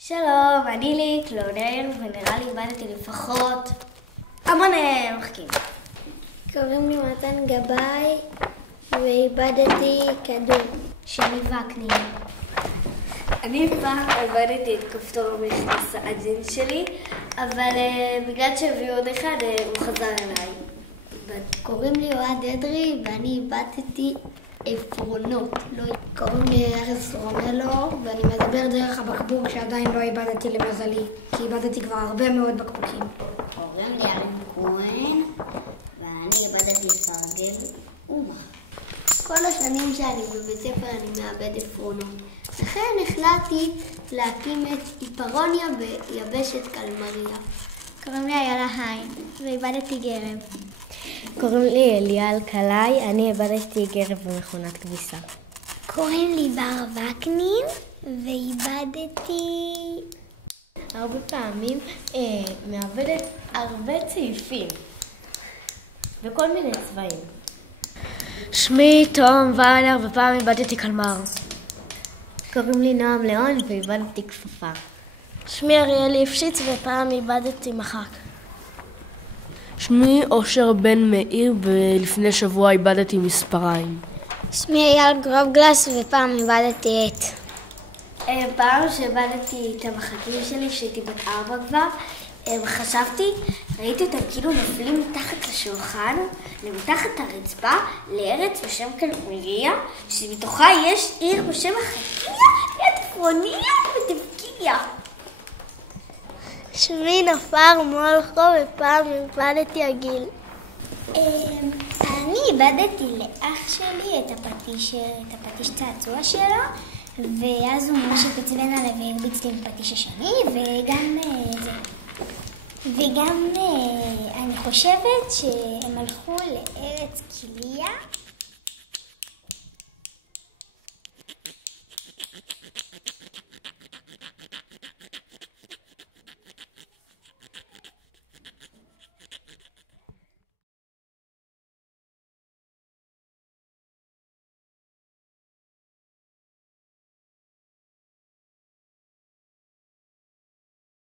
שלום, אני לי קלונר, ונראה לי איבדתי לפחות המון מחכים. קוראים לי מתן גבאי, ואיבדתי כדור. שני וקנין. אני פעם איבדתי את כפתור המכנס העדין שלי, אבל בגלל שהביאו עוד אחד, הוא חזר אליי. קוראים לי אוהד אדרי, ואני איבדתי עפרונות. קוראים לי ארז רומלו, ואני מדבר דרך הבקבוק שעדיין לא איבדתי למזלי, כי איבדתי כבר הרבה מאוד בקבוקים. קוראים לי ארין כהן, ואני איבדתי סרגל אומה. כל השנים שאני בבית ספר אני מאבד עפרונות. לכן החלטתי להקים את עיפרוניה ביבשת קלמריה. קוראים לי איילה היין, ואיבדתי גרב. קוראים לי אליאל קלעי, אני איבדתי גרב במכונת כביסה. קוראים לי בר וקנין, ואיבדתי... הרבה פעמים מאבדת הרבה צעיפים, בכל מיני צבעים. שמי תום ויינר, ופעם איבדתי קלמר. קוראים לי נועם ליאון, ואיבדתי כפפה. שמי אריאל ליפשיץ, ופעם איבדתי מחק. שמי אושר בן מאיר, ולפני שבוע איבדתי מספריים. שמי אייל גרובגלס, ופעם איבדתי עט. פעם שאיבדתי את המחקים שלי, שהייתי בת 4 כבר, חשבתי, ראיתי אותם כאילו נופלים מתחת לשולחן, למתחת הרצפה, לארץ בשם קלמריה, שבתוכה יש עיר בשם החקיה, ליד עפרוניה ודבקיה. שמי נופר מולכו, ופעם איבדתי עגיל. אני איבדתי לאח שלי את הפטיש צעצוע שלו, ואז הוא ממש התעצבן עליי והרביץ לי עם פטיש השני, וגם אני חושבת שהם הלכו לארץ קיליה.